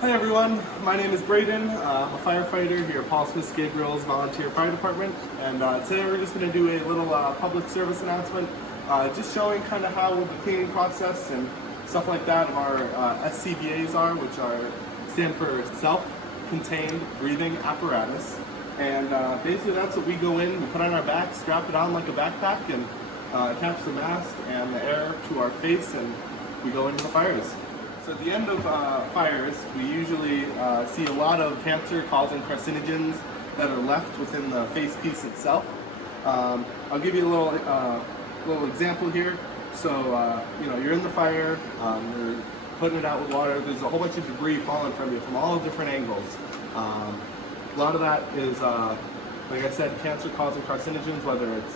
Hi everyone, my name is Braeden. I'm a firefighter here at Paul Smith Gabriel's Volunteer Fire Department, and today we're just going to do a little public service announcement, just showing kind of how the cleaning process and stuff like that of our SCBAs are, which stand for self-contained breathing apparatus. And basically that's what we go in, we put on our back, strap it on like a backpack, and attach the mask and the air to our face, and we go into the fires. So at the end of fires, we usually see a lot of cancer-causing carcinogens that are left within the face piece itself. I'll give you a little example here. So you're in the fire, you're putting it out with water. There's a whole bunch of debris falling from you from all different angles. A lot of that is, like I said, cancer-causing carcinogens. Whether it's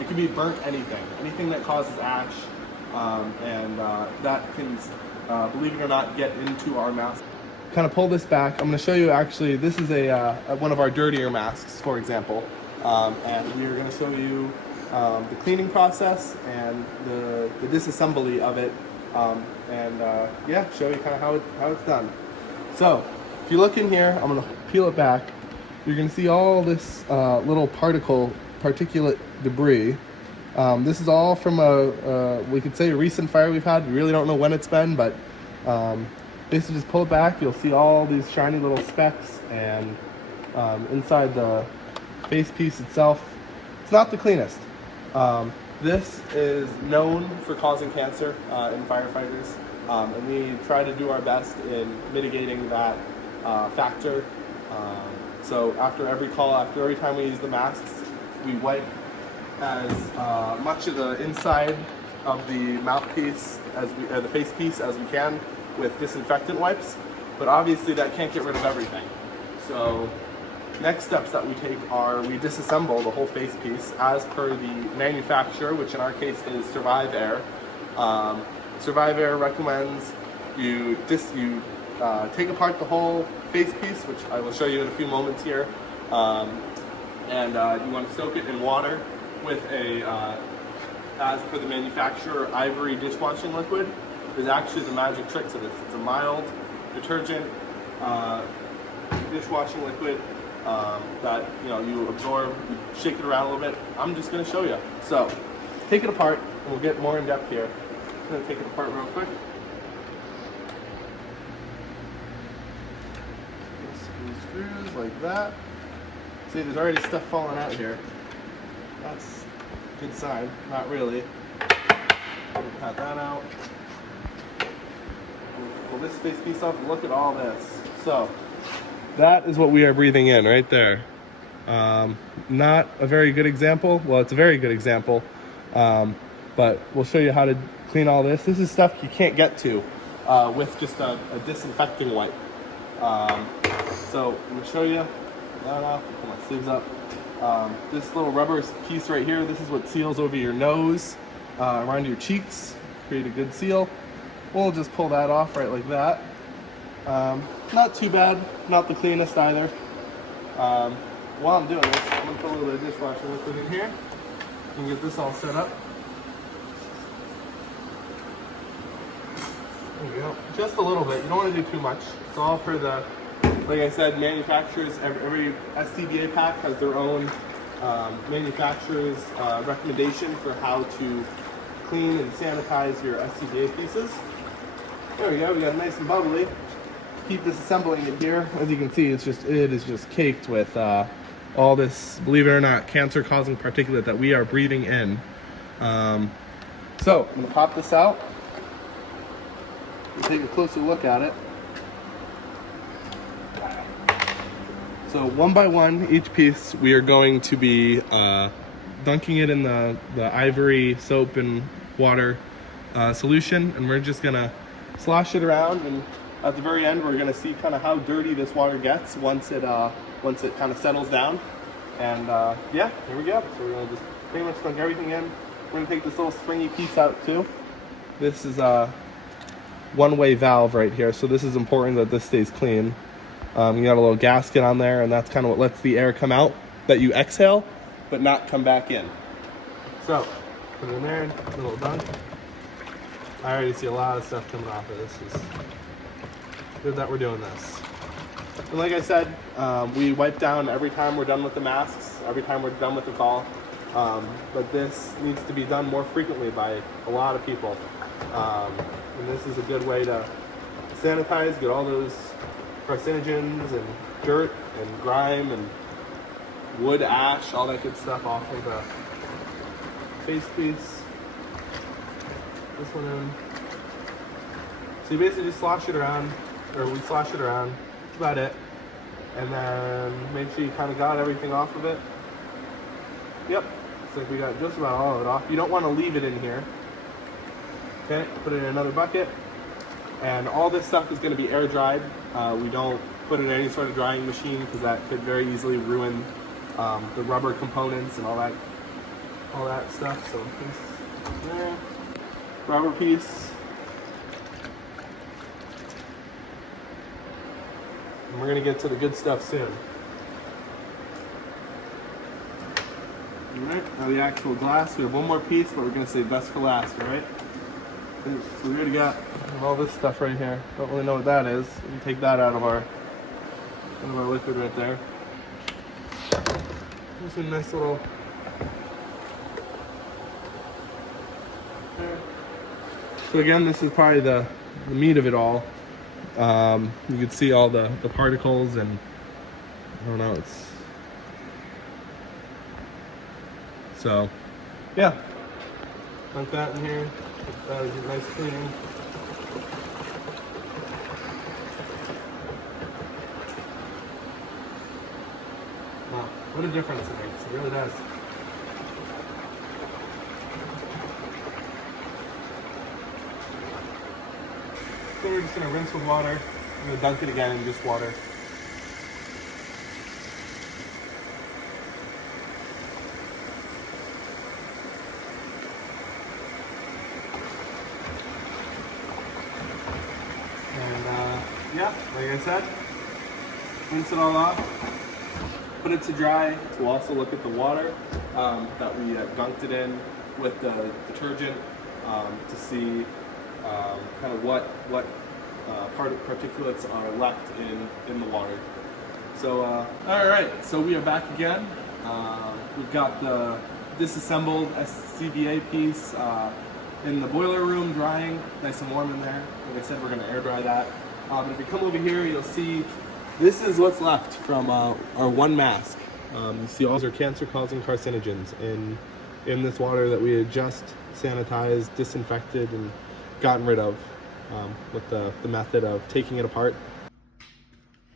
it could be burnt anything that causes ash. That can, believe it or not, get into our mask. Kind of pull this back. I'm going to show you actually, this is one of our dirtier masks, for example. And we're going to show you the cleaning process and the disassembly of it. Show you kind of how it's done. So, if you look in here, I'm going to peel it back. You're going to see all this little particulate debris. This is all from we could say a recent fire we've had. We really don't know when it's been, but basically just pull it back. You'll see all these shiny little specks, and inside the face piece itself, it's not the cleanest. This is known for causing cancer in firefighters, and we try to do our best in mitigating that factor. So after every call, after every time we use the masks, we wipe as much of the inside of the mouthpiece the face piece as we can with disinfectant wipes, but obviously that can't get rid of everything. So next steps that we take are we disassemble the whole face piece as per the manufacturer, which in our case is Survive Air. Survive Air recommends you take apart the whole face piece, which I will show you in a few moments here, and you want to soak it in water with as per the manufacturer, ivory dishwashing liquid is actually the magic trick to this. It's a mild detergent dishwashing liquid that you absorb, you shake it around a little bit. I'm just going to show you. So take it apart, and we'll get more in depth here. I'm going to take it apart real quick. Screws like that. See, there's already stuff falling out here. That's a good sign. Not really. We'll cut that out. Pull this face piece off and look at all this. So, that is what we are breathing in right there. Not a very good example. Well, it's a very good example. But we'll show you how to clean all this. This is stuff you can't get to with just a disinfecting wipe. So, I'm going to show you. That off. Pull my sleeves up. This little rubber piece right here, this is what seals over your nose, around your cheeks, create a good seal. We'll just pull that off right like that. Not too bad, not the cleanest either. While I'm doing this, I'm going to put a little bit of dishwashing liquid in here and get this all set up. There we go. Just a little bit, you don't want to do too much. It's all for the, like I said, manufacturers, every SCBA pack has their own manufacturer's recommendation for how to clean and sanitize your SCBA pieces. There we go, we got it nice and bubbly. Keep disassembling it here. As you can see, it is just caked with all this, believe it or not, cancer-causing particulate that we are breathing in. So, I'm gonna pop this out and take a closer look at it. So one by one, each piece, we are going to be dunking it in the ivory soap and water solution, and we're just gonna slosh it around, and at the very end we're gonna see kind of how dirty this water gets once it kind of settles down. And here we go. So we're gonna just pretty much dunk everything in. We're gonna take this little springy piece out too. This is a one-way valve right here, so this is important that this stays clean. You got a little gasket on there, and that's kind of what lets the air come out that you exhale, but not come back in. So, put it in there, a little dunk. I already see a lot of stuff coming off of this. Good that we're doing this. And like I said, we wipe down every time we're done with the masks, every time we're done with the call. But this needs to be done more frequently by a lot of people. And this is a good way to sanitize, get all those carcinogens and dirt and grime and wood ash, all that good stuff off of the face piece. This one in. So you basically just slosh it around, or we slosh it around. That's about it. And then make sure you kind of got everything off of it. Yep, looks like we got just about all of it off. You don't want to leave it in here. Okay, put it in another bucket. And all this stuff is going to be air dried. We don't put it in any sort of drying machine because that could very easily ruin the rubber components and all that stuff. So piece there, rubber piece. And we're going to get to the good stuff soon. Alright, now the actual glass. We have one more piece, but we're going to save best for last, alright? So we already got all this stuff right here. Don't really know what that is. We can take that out of our liquid right there. There's a nice little... So again, this is probably the meat of it all. You can see all the particles and I don't know, it's so yeah, dump that in here. That is a nice cleaning. Wow, what a difference it makes, it really does. So we're just going to rinse with water. I'm going to dunk it again in just water. And yeah, like I said, rinse it all off. Put it to dry. We'll also look at the water that we dunked it in with the detergent to see kind of what particulates are left in the water. So all right, so we are back again. We've got the disassembled SCBA piece in the boiler room drying, nice and warm in there. Like I said, we're going to air dry that. But if you come over here, you'll see this is what's left from our one mask. You see all our cancer-causing carcinogens in this water that we had just sanitized, disinfected, and gotten rid of with the method of taking it apart.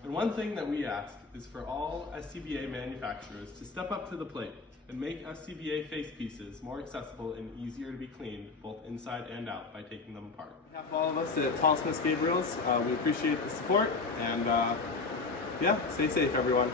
And one thing that we ask is for all SCBA manufacturers to step up to the plate and make SCBA face pieces more accessible and easier to be cleaned both inside and out by taking them apart. On behalf of all of us at Tall Smith Gabriel's, we appreciate the support and yeah, stay safe everyone.